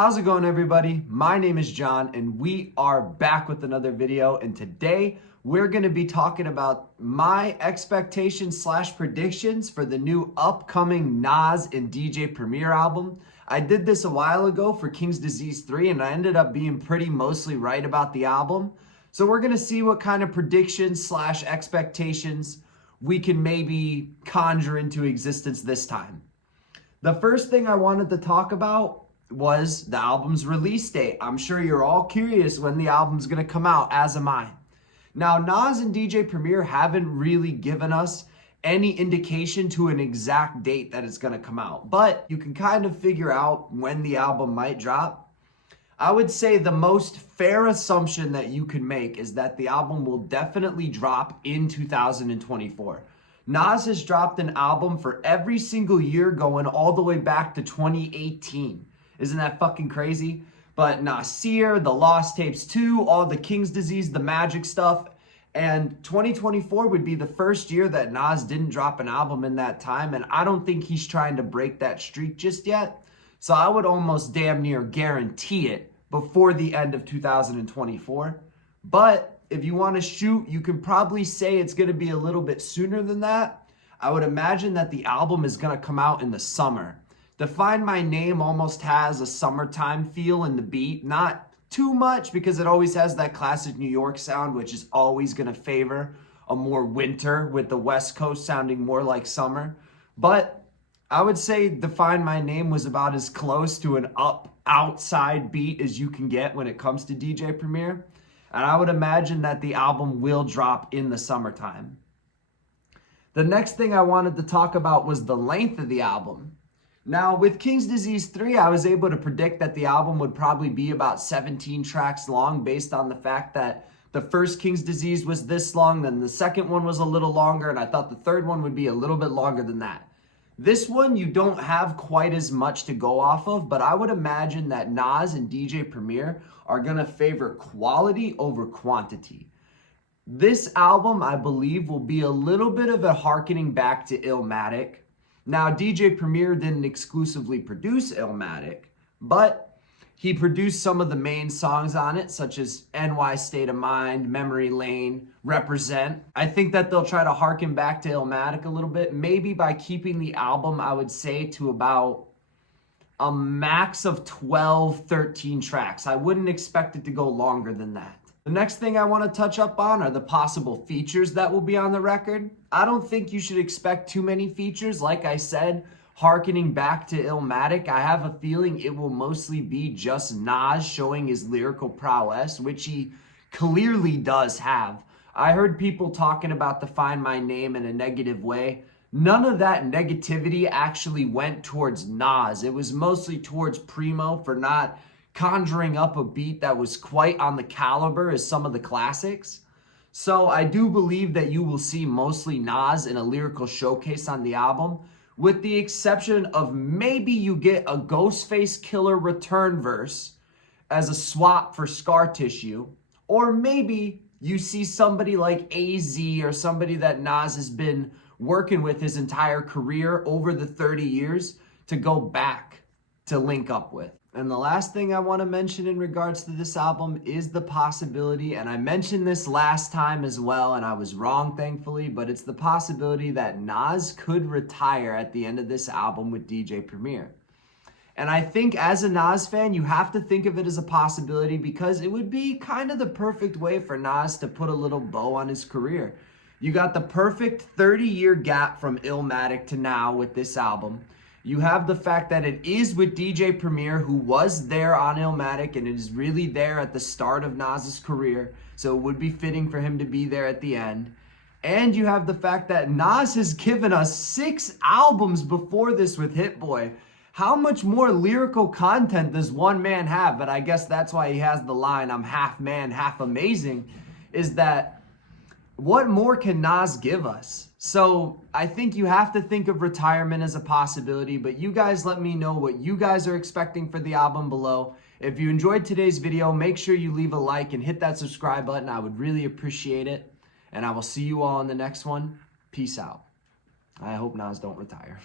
How's it going, everybody? My name is John and we are back with another video, and today we're going to be talking about my expectations / predictions for the new upcoming Nas and DJ Premier album. I did this a while ago for King's Disease 3 and I ended up being mostly right about the album. So we're going to see what kind of predictions / expectations we can maybe conjure into existence this time. The first thing I wanted to talk about was the album's release date. I'm sure you're all curious when the album's going to come out, as am I. Now, Nas and DJ Premier haven't really given us any indication to an exact date that it's going to come out, but you can kind of figure out when the album might drop. I would say the most fair assumption that you can make is that the album will definitely drop in 2024. Nas has dropped an album for every single year going all the way back to 2018. Isn't that fucking crazy? But Nasir, The Lost Tapes 2, all the King's Disease, the Magic stuff, and 2024 would be the first year that Nas didn't drop an album in that time, and I don't think he's trying to break that streak just yet. So I would almost damn near guarantee it before the end of 2024. But if you want to shoot, you can probably say it's going to be a little bit sooner than that. I would imagine that the album is going to come out in the summer. Define My Name almost has a summertime feel in the beat. Not too much, because it always has that classic New York sound, which is always going to favor a more winter, with the West Coast sounding more like summer. But I would say Define My Name was about as close to an outside beat as you can get when it comes to DJ Premier. And I would imagine that the album will drop in the summertime. The next thing I wanted to talk about was the length of the album. Now, with King's Disease 3, I was able to predict that the album would probably be about 17 tracks long, based on the fact that the first King's Disease was this long, then the second one was a little longer, and I thought the third one would be a little bit longer than that. This one, you don't have quite as much to go off of, but I would imagine that Nas and DJ Premier are going to favor quality over quantity. This album, I believe, will be a little bit of a harkening back to Illmatic. Now, DJ Premier didn't exclusively produce Illmatic, but he produced some of the main songs on it, such as NY State of Mind, Memory Lane, Represent. I think that they'll try to harken back to Illmatic a little bit, maybe by keeping the album, I would say, to about a max of 12, 13 tracks. I wouldn't expect it to go longer than that. The next thing I want to touch up on are the possible features that will be on the record. I don't think you should expect too many features. Like I said, harkening back to Illmatic, I have a feeling it will mostly be just Nas showing his lyrical prowess, which he clearly does have. I heard people talking about Define My Name in a negative way. None of that negativity actually went towards Nas. It was mostly towards Primo for not conjuring up a beat that was quite on the caliber as some of the classics. So I do believe that you will see mostly Nas in a lyrical showcase on the album, with the exception of maybe you get a Ghostface Killah return verse as a swap for Scar Tissue, or maybe you see somebody like AZ or somebody that Nas has been working with his entire career over the 30 years to go back to link up with. And the last thing I want to mention in regards to this album is the possibility, and I mentioned this last time as well, and I was wrong thankfully, but it's the possibility that Nas could retire at the end of this album with DJ Premier. And I think as a Nas fan, you have to think of it as a possibility, because it would be kind of the perfect way for Nas to put a little bow on his career. You got the perfect 30-year gap from Illmatic to now with this album. You have the fact that it is with DJ Premier, who was there on Illmatic, and it is really there at the start of Nas's career, so it would be fitting for him to be there at the end. And you have the fact that Nas has given us 6 albums before this with Hit Boy. How much more lyrical content does one man have? But I guess that's why he has the line, "I'm half man, half amazing," is that what more can Nas give us? So I think you have to think of retirement as a possibility, but you guys let me know what you guys are expecting for the album below. If you enjoyed today's video, make sure you leave a like and hit that subscribe button. I would really appreciate it. And I will see you all in the next one. Peace out. I hope Nas don't retire.